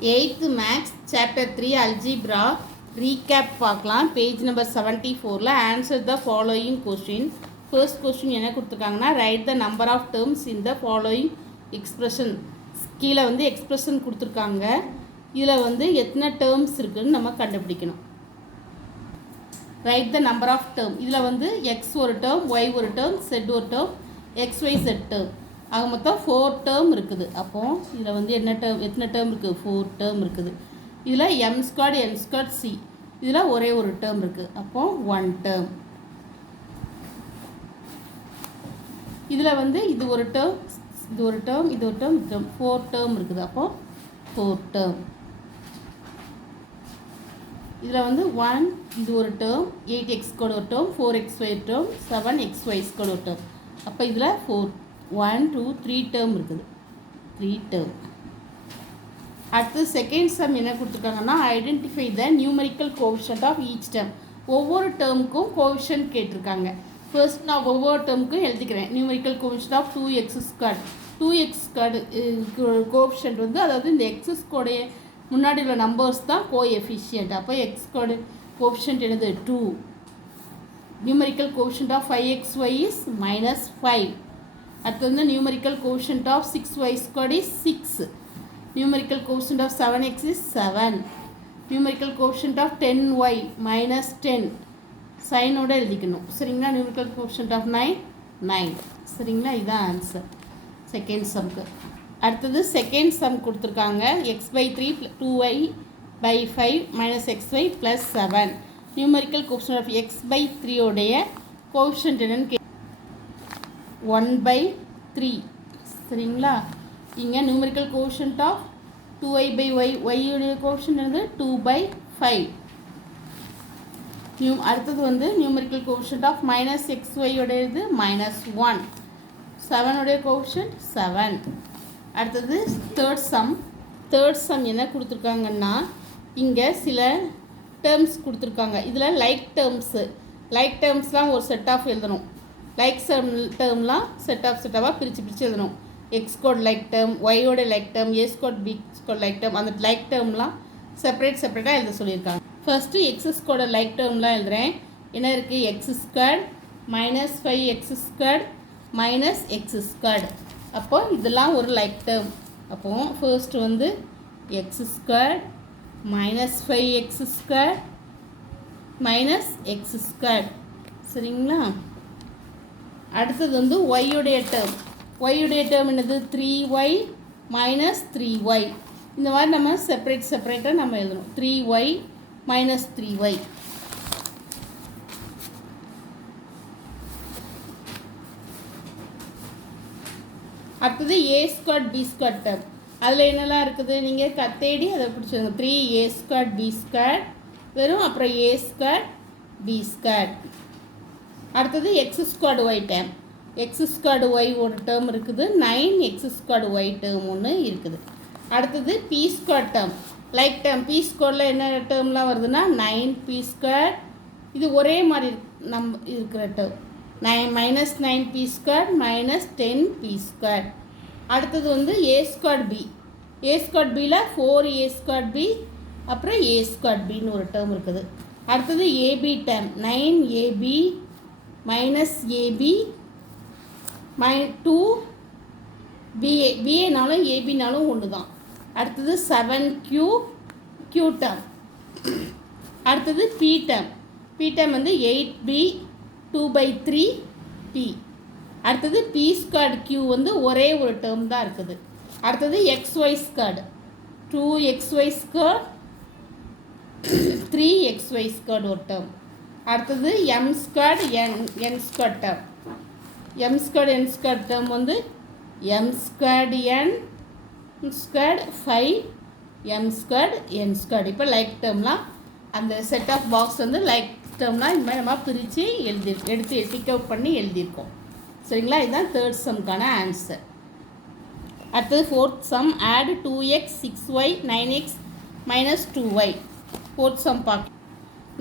8th Maths Chapter 3 Algebra Recap பார்க்கலாம். Page number 74ல answer the following question. First question என்ன கொடுத்துருக்காங்கன்னா, write the number of terms in the following expression. கீழே வந்து expression கொடுத்துருக்காங்க. இதில் வந்து எத்தனை டேர்ம்ஸ் இருக்குதுன்னு நம்ம கண்டுபிடிக்கணும். Write the number of term. இதில் வந்து எக்ஸ் ஒரு டேர்ம், ஒய் ஒரு டேர்ம், செட் ஒரு டேர்ம், XY Z டேர்ம். ஆக மொத்தம் 4 டேர்ம் இருக்குது. அப்போது இதில் வந்து எத்தனை டேர்ம் இருக்குது? 4 டேர்ம் இருக்குது. இதில் m² n² c, இதில் ஒரே ஒரு டேர்ம் இருக்குது. அப்போது 1 டேர்ம். இதில் வந்து இது ஒரு டேர்ம், இது ஒரு டேர்ம், இது ஒரு டேர்ம், இது டேர்ம், 4 டேர்ம் இருக்குது. அப்போது 4 டேர்ம். இதில் வந்து 1, இது ஒரு டேர்ம், 8x² ஒரு டேர்ம், 4xy ஒரு டேர்ம், 7xy² ஒரு டேர்ம். அப்போ இதில் 4 1 2 3 டேர்ம் இருக்குது. 3 டேர்ம். அடுத்து செகண்ட் சம் என்ன கொடுத்துருக்காங்கன்னா, identify the numerical coefficient of each term. ஒவ்வொரு டேர்முக்கும் கோஎஃபிஷியன்ட் கேட்டிருக்காங்க. ஃபர்ஸ்ட் நான் ஒவ்வொரு டேர்முக்கும் எழுதிக்கிறேன். Numerical coefficient of 2x². 2x² coefficient வந்து, அதாவது இந்த எக்ஸஸ்கோடைய முன்னாடி உள்ள நம்பர்ஸ் தான் கோஎஃபிஷியன்ட். அப்போ x² கோஎஃபிஷியன்ட் என்னது? 2. Numerical coefficient of 5xy is -5. அடுத்து வந்து numerical coefficient of 6y² is 6. Numerical coefficient of 7x is 7. Numerical coefficient of 10y -10 சைனோட எழுதிக்கணும். சரிங்களா? Numerical coefficient of 9. சரிங்களா? இதுதான் ஆன்சர் செகண்ட் சம்க்கு. அடுத்தது செகண்ட் சம் கொடுத்துருக்காங்க. x/3 2y/5 -xy +7. Numerical coefficient of x/3 உடைய கோஎஃபிஷியன்ட் என்னன்னு 1/3. சரிங்களா? இங்கே numerical coefficient of 2y/y, y உடைய கோஎஃபிஷியன்ட் என்னது? 2/5. அடுத்தது வந்து நியூமரிக்கல் கோஎஃபிஷியன்ட் ஆஃப் -xy உடையது -1. 7 உடைய கோஎஃபிஷியன்ட் 7. அடுத்தது தேர்ட் சம் என்ன கொடுத்துருக்காங்கன்னா, இங்கே சில டேர்ம்ஸ் கொடுத்துருக்காங்க. இதில் லைக் டேர்ம்ஸ்லாம் ஒரு செட் ஆஃப் எழுதணும். லைக் டேர்ம்லாம் செட்டாக பிரித்து எழுதணும். x² லைக் டேர்ம், ஒய்யோட like term, a² b² like term, அந்த லைக் டேர்ம்லாம் செப்பரேட்டாக எழுத சொல்லியிருக்காங்க. ஃபர்ஸ்ட்டு x² லைக் டேர்ம்லாம் எழுதுகிறேன். என்ன இருக்குது? x² -5x² -x². அப்போ இதெல்லாம் ஒரு லைக் டேர்ம். அப்போது ஃபர்ஸ்ட்டு வந்து x² -5x² -x². சரிங்களா? அடுத்தது வந்து ஒய்யுடைய டேர்ம் என்னது? 3y -3y. இந்த மாதிரி நம்ம செப்பரேட்டாக நம்ம எழுதணும். 3y -3y. அடுத்தது a² b² டேர்ம். அதில் என்னெல்லாம் இருக்குது? நீங்கள் தேடி அதை பிடிச்சிருங்க. 3a² b² வெறும், அப்புறம் a² b². அடுத்தது x² y term. x² y ஒரு டேர்ம் இருக்குது. 9x² y டேர்ம் ஒன்று இருக்குது. அடுத்தது p² டேர்ம், லைக் டேர்ம். p²ல என்ன டேர்ம்லாம் வருதுன்னா 9p². இது ஒரே மாதிரி இருக்கிற டேர்ம். -9p² -10p². அடுத்தது வந்து a² b. a² bயில் 4a² b, அப்புறம் a² bன்னு ஒரு டேர்ம் இருக்குது. அடுத்தது ab term. 9ab -ab -2ba. baனாலும் abனாலும் ஒன்று தான். அடுத்தது 7q டேர்ம். அடுத்தது p டேர்ம் வந்து 8b 2/3p. அடுத்தது p²q வந்து ஒரே ஒரு டேர்ம் தான் இருக்குது. அடுத்தது xy² 2xy² 3xy² ஒரு டேர்ம். அடுத்தது m² n² term. m² n² term வந்து m² n² 5 m² n². இப்போ லைக் டேர்ம்லாம் அந்த செட் ஆஃப் பாக்ஸ் வந்து லைக் டேர்ம்லாம் இந்த மாதிரி நம்ம பிரித்து எடுத்து பிக்கப் பண்ணி எழுதியிருக்கோம். சரிங்களா? இதுதான் தேர்ட் சம்க்கான ஆன்சர். அடுத்தது fourth sum. Add 2x 6y 9x -2y. Fourth sum பார்க்க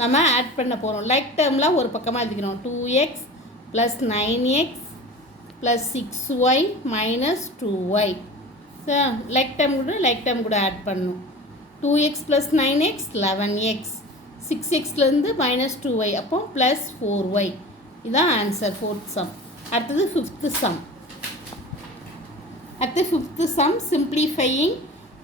நம்ம ஆட் பண்ண போகிறோம். லைக் டேர்ம்லாம் ஒரு பக்கமாக எழுதிக்கிறோம். 2x + 9x + 6y - 2y. Like term கூட ஆட் பண்ணணும். 2x plus 9x 11x 6xலேருந்து minus 2y அப்போ ப்ளஸ் 4y இதுதான் ஆன்சர் ஃபோர்த் சம். அடுத்தது ஃபிஃப்த்து சம். அடுத்து ஃபிஃப்த்து சம் சிம்ப்ளிஃபையிங்.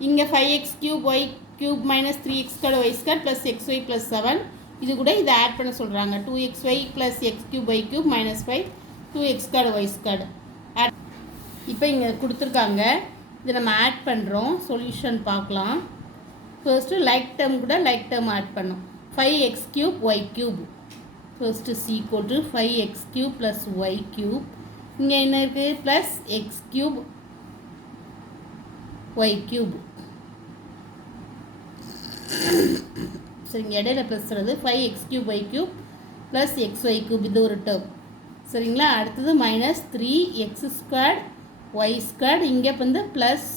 இங்கே 5x cube y cube minus 3x square y square plus xy plus 7 இது கூட இதை ஆட் பண்ண சொல்கிறாங்க. 2xy plus x cube y cube minus 5 2x square y square add. இப்போ இங்கே கொடுத்துருக்காங்க, இதை நம்ம ஆட் பண்ணுறோம். சொல்யூஷன் பார்க்கலாம். ஃபர்ஸ்ட்டு லைக் டேர்ம் கூட லைக் டேர்ம் ஆட் பண்ணோம். 5x cube y cube first c equal to 5x cube plus y cube. இங்கே என்ன இருக்குது plus x cube y cube. சரிங்க, இடையில ப்ளஸ்றது 5x cube y cube plus xy cube இது ஒரு term. சரிங்களா, அடுத்தது minus 3x square y square. இங்கே வந்து plus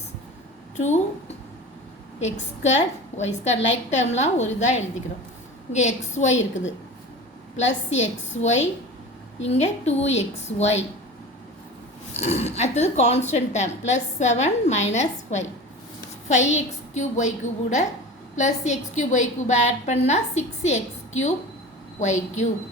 2x square y square. Like டேர்ம்லாம் ஒரு இதாக எழுதிக்கிறோம். இங்கே xy இருக்குது ப்ளஸ் xy, இங்கே 2xy. அடுத்தது constant term plus 7 minus 5 5x cube y cube கூட plus x cube y cube add பண்ணால் 6x cube y cube.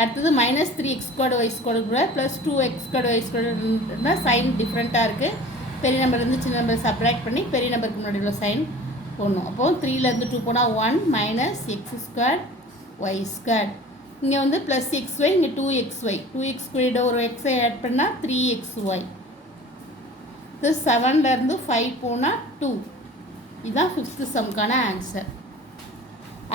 அடுத்தது minus 3x square y square கூட ப்ளஸ் 2x ஸ்கொயர் y ஸ்கொயர்னா sign டிஃப்ரெண்ட்டாக இருக்குது. பெரிய நம்பர்லேருந்து சின்ன நம்பர் சப்ராக்ட் பண்ணி பெரிய நம்பருக்கு முன்னாடி உள்ள சைன் போடணும். அப்போது 3லேருந்து 2 போனால் 1 minus x square y square. இங்கே வந்து ப்ளஸ் xy, இங்கே 2xy 2x கூட ஒரு xy ஆட் பண்ணால் 3xy. இது 7லேருந்து 5 போனால் 2. இதுதான் ஃபிஃப்த்து சம்க்கான ஆன்சர்.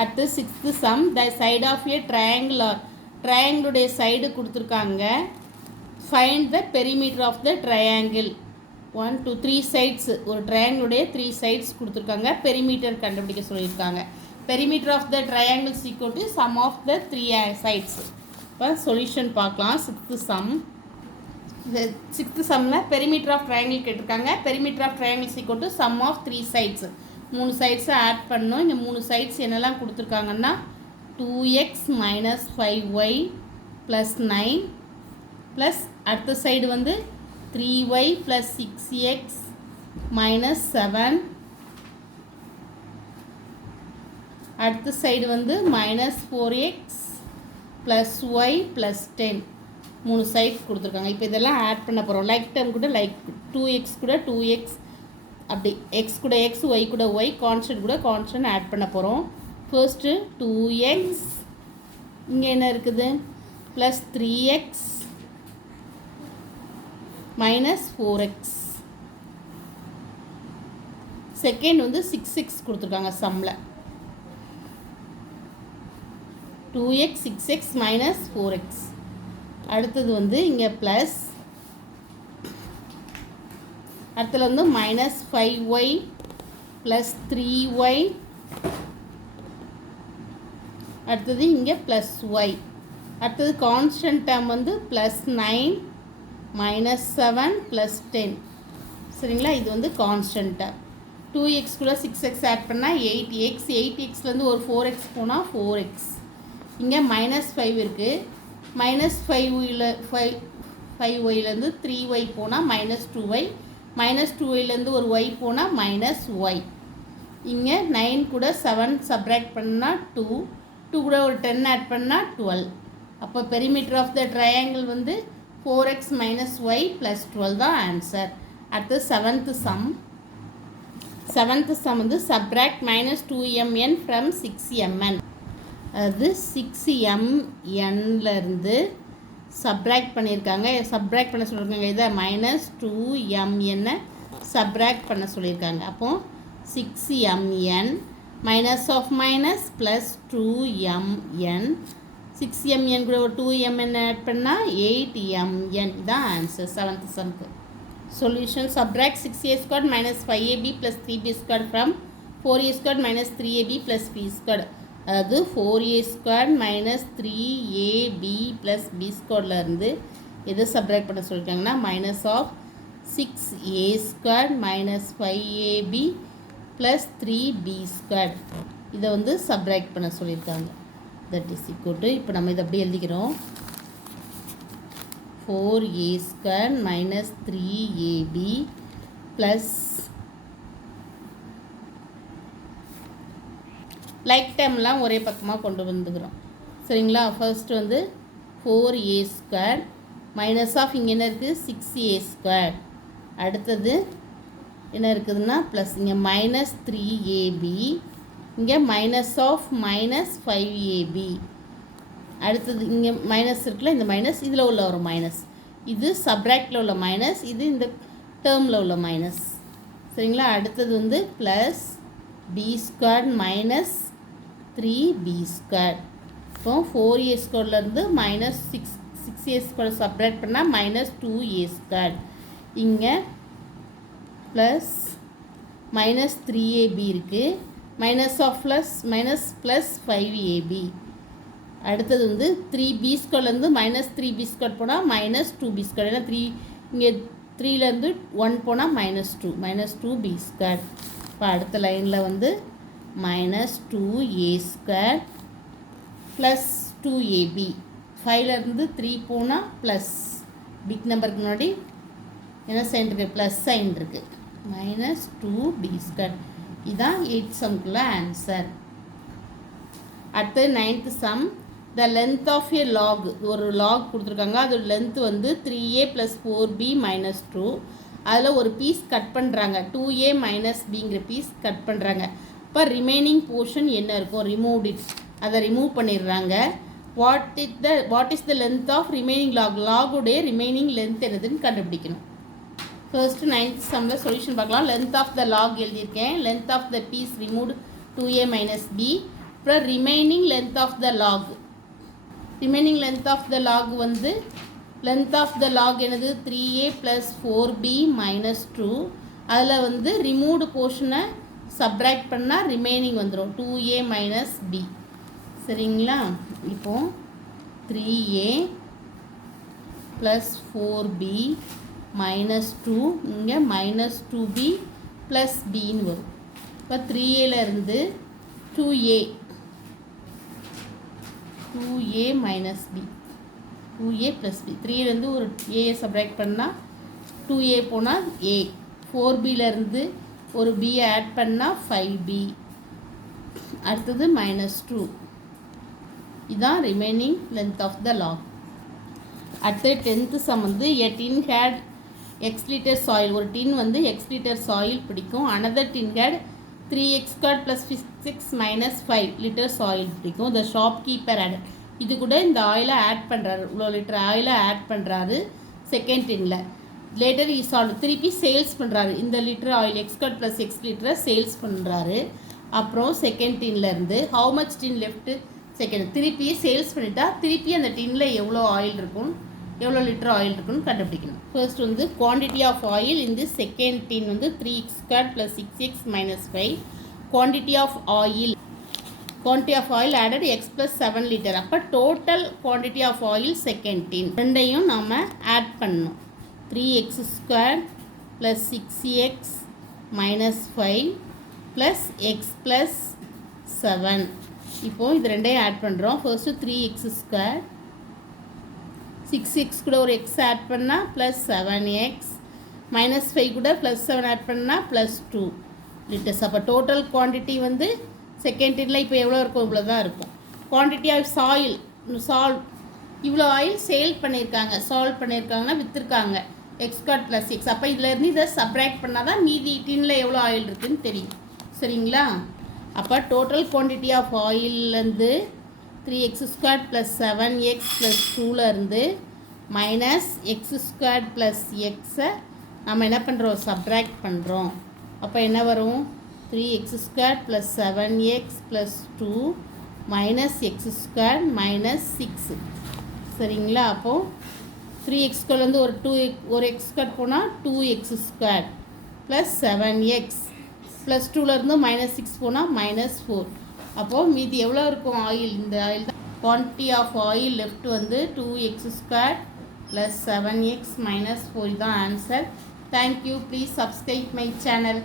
அடுத்து sixth sum. The side of a triangle are ட்ரையாங்கிளுடைய சைடு கொடுத்துருக்காங்க. Find the perimeter of the triangle. 1 2 3 sides, ஒரு ட்ரையாங்கிளுடைய 3 சைட்ஸ் கொடுத்துருக்காங்க. பெரிமீட்டர் கண்டுபிடிக்க சொல்லியிருக்காங்க. Perimeter of the triangle equal to sum of the 3 sides. இப்போ சொல்யூஷன் பார்க்கலாம். Sixth sum. இந்த சிக்ஸ்த்து சம்மில் பெரிமீட்டர் ஆஃப் ட்ரையாங்கிள் கேட்டிருக்காங்க. Perimeter of triangle equal to sum of 3 sides. 3 சைட்ஸை add பண்ணோம். இங்கே 3 சைட்ஸ் என்னெல்லாம் கொடுத்துருக்காங்கன்னா 2x minus 5y plus 9 plus அடுத்த சைடு வந்து 3y ப்ளஸ் 6x மைனஸ் 7. அடுத்த சைடு வந்து minus 4x plus y plus 10. 3 sides கொடுத்துருக்காங்க. இப்போ இதெல்லாம் ஆட் பண்ண போகிறோம். லைக் டேர்ம் கூட லைக் 2x கூட 2x, அப்படி x கூட x, y கூட y, கான்ஸ்டன்ட் கூட கான்ஸ்டன்ட் ஆட் பண்ண போகிறோம். ஃபர்ஸ்ட்டு 2x, இங்கே என்ன இருக்குது plus 3x minus 4x. Second வந்து 6x கொடுத்துருக்காங்க சம்மில். 2x 6x minus 4x. அடுத்தது வந்து இங்கே ப்ளஸ், அடுத்தது வந்து மைனஸ் 5y ப்ளஸ் 3y. அடுத்தது இங்கே ப்ளஸ் y. அடுத்தது கான்ஸ்டன்ட் டேர்ம் வந்து ப்ளஸ் 9 மைனஸ் 7 ப்ளஸ் 10. சரிங்களா, இது வந்து கான்ஸ்டன்ட் டேர்ம். 2x கூட 6x ஆட் பண்ணால் 8x. 8xலேருந்து ஒரு 4x போனால் 4x. இங்கே மைனஸ் 5 இருக்குது. மைனஸ் 5yலேருந்து 3y போனால் மைனஸ் 2y. மைனஸ் 2yலேருந்து ஒரு y போனால் மைனஸ் y. இங்கே 9 கூட 7 சப்ராக்ட் பண்ணால் 2. 2 கூட ஒரு 10 ஆட் பண்ணால் 12. அப்போ பெரிமீட்டர் ஆஃப் த ட்ரையாங்கிள் வந்து 4x மைனஸ் y ப்ளஸ் 12 தான் ஆன்சர். அடுத்து செவன்த்து சம். செவன்த்து சம் வந்து subtract minus 2mn from 6mn. அது 6mnலேருந்து சப்ராக்ட் பண்ணியிருக்காங்க. சப்ராக்ட் பண்ண சொல்லியிருக்காங்க. இதை மைனஸ் 2mn சப்ராக்ட் பண்ண சொல்லியிருக்காங்க. அப்போது 6mn minus of minus plus 2mn. 6mn கூட ஒரு 2mn ஆட் பண்ணால் 8mn. இதுதான் ஆன்சர் செவன்த் சம்க்கு. Solution. Subtract 6a² minus 5ab plus 3b² from 4a² minus 3ab plus b². அது 4a² மைனஸ் 3ab ப்ளஸ் b²லேருந்து எதை சப்ராக்ட் பண்ண சொல்லியிருக்காங்கன்னா minus of 6a² minus 5ab plus 3b². இதை வந்து சப்ராக்ட் பண்ண சொல்லியிருக்காங்க. தட் இஸ் ஈக்குவல் டு, இப்போ நம்ம இதை அப்படியே எழுதிக்கிறோம். 4a² minus 3ab plus like டேர்ம்லாம் ஒரே பக்கமாக கொண்டு வந்துக்கிறோம். சரிங்களா? ஃபர்ஸ்ட் வந்து 4a² மைனஸ் ஆஃப் இங்கே என்ன இருக்குது 6a². அடுத்தது என்ன இருக்குதுன்னா ப்ளஸ் இங்கே -3ab, இங்கே மைனஸ் ஆஃப் -5ab. அடுத்தது இங்கே மைனஸ் இருக்குல்ல, இந்த மைனஸ் இதில் உள்ள ஒரு மைனஸ், இது சப்ராக்டில் உள்ள மைனஸ், இது இந்த டேர்மில் உள்ள மைனஸ். சரிங்களா? அடுத்தது வந்து ப்ளஸ் b² மைனஸ் 3b². இப்போ 4a²லேருந்து -6a² சப்ராக்ட் பண்ணால் -2a². இங்கே ப்ளஸ் -3ab இருக்குது, மைனஸ் ஆஃப் ப்ளஸ் 5ab. அடுத்தது வந்து 3b²லேருந்து -3b² போனால் -2b². ஏன்னா 3 இங்கே 3லேருந்து 1 போனால் -2b². இப்போ அடுத்த லைனில் வந்து -2a² ப்ளஸ் 2ab. 5லேருந்து 3 போனால் ப்ளஸ், பிக் நம்பருக்கு முன்னாடி என்ன சைன் இருக்குது, ப்ளஸ் சைன் இருக்குது, -2b². இதுதான் 8th சம்க்குள்ள ஆன்சர். அடுத்து 9th sum. The length of a log, ஒரு லாக் கொடுத்துருக்காங்க, அதோட லென்த் வந்து 3a + 4b - 2. அதில் ஒரு பீஸ் கட் பண்ணுறாங்க, 2a - bங்கிற பீஸ் கட் பண்ணுறாங்க. இப்போ ரிமைனிங் போர்ஷன் என்ன இருக்கும், ரிமூவ் இட், அதை ரிமூவ் பண்ணிடுறாங்க. What is the length of remaining log, லாகுடைய ரிமைனிங் லென்த் என்னதுன்னு கண்டுபிடிக்கணும். ஃபர்ஸ்ட் 9th சம்மில் சொல்யூஷன் பார்க்கலாம். லென்த் ஆஃப் த லாக் எழுதியிருக்கேன், length of the piece removed 2a - b. அப்புறம் remaining length of the log, remaining length of the log வந்து length of the log என்னது 3a + 4b - 2. அதில் வந்து ரிமூவ்டு போர்ஷனை subtract பண்ணால் ரிமைனிங் வந்துடும் 2a - b. சரிங்களா? இப்போது 3a + 4b - 2, இங்கே -2b + bன்னு வரும். இப்போ 3aலேருந்து 2a - b, 2a + b. 3லேருந்து ஒரு a சப்ராக்ட் பண்ணால் 2a போனால் a, 4bலேருந்து ஒரு b ஆட் பண்ணால் 5b. அடுத்தது -2. இதுதான் remaining length of the log. அடுத்து 10th சம் வந்து a tin had x liter soil, ஒரு டின் வந்து x liter soil பிடிக்கும். another tin had 3x² + 6 - 5 liter soil பிடிக்கும். the shopkeeper added, இது கூட இந்த ஆயிலை ஆட் பண்ணுறாரு, இவ்வளோ லிட்டர் ஆயிலை ஆட் பண்ணுறாரு செகண்ட் டின்னில். லேட்டர் இ சால்வ், திருப்பி சேல்ஸ் பண்ணுறாரு, இந்த லிட்டர் ஆயில் x² + x லிட்டரை சேல்ஸ் பண்ணுறாரு. அப்புறம் செகண்ட் டின்லேருந்து how much tin left, second திருப்பி சேல்ஸ் பண்ணிட்டா திருப்பி அந்த டின்னில் எவ்வளோ ஆயில் இருக்கும், எவ்வளோ லிட்டர் ஆயில் இருக்குன்னு கண்டுபிடிக்கணும். ஃபர்ஸ்ட் வந்து குவான்டிட்டி ஆஃப் ஆயில் இந்த செகண்ட் டின் வந்து 3x² + 6x - 5. Quantity of oil added x + 7 litre. அப்போ total quantity of oil second tin ரெண்டையும் நாம் ஆட் பண்ணணும். 3x² + 6x - 5 + x + 7. இப்போது இது ரெண்டையும் ஆட் பண்ணுறோம். ஃபர்ஸ்ட்டு 3x², 6x கூட ஒரு x ஆட் பண்ணால் +7x, -5 கூட +7 ஆட் பண்ணால் +2 லிட்டர்ஸ். அப்போ டோட்டல் குவான்டிட்டி வந்து செகண்ட் டின்னில் இப்போ எவ்வளோ இருக்கும், இவ்வளோ தான் இருக்கும். குவான்டிட்டி ஆஃப் இவ்வளோ ஆயில் சேல் பண்ணியிருக்காங்க, சால்வ் பண்ணியிருக்காங்கன்னா விற்றுருக்காங்க x² + x. அப்போ இதிலேருந்து இதை சப்ராக்ட் பண்ணால் தான் மீதி டின்னில் எவ்வளோ ஆயில் இருக்குதுன்னு தெரியும். சரிங்களா? அப்போ டோட்டல் குவான்டிட்டி ஆஃப் ஆயிலேருந்து 3x² + 7x + 2லேருந்து -x² + x நம்ம என்ன பண்ணுறோம், சப்ராக்ட் பண்ணுறோம். அப்போ என்ன வரும், 3x² + 7x + 2 -x² - 6. சரிங்களா? அப்போது 3x² ஒரு x² போனால் 2x² + 7x + 2லேருந்து -6 போனால் -4. அப்போது மீதி எவ்வளோ இருக்கும் ஆயில், இந்த ஆயில் தான் குவான்டிட்டி ஆஃப் ஆயில் லெஃப்ட் வந்து 2x² + 7x - 4. தான் answer. Thank you. Please subscribe my channel.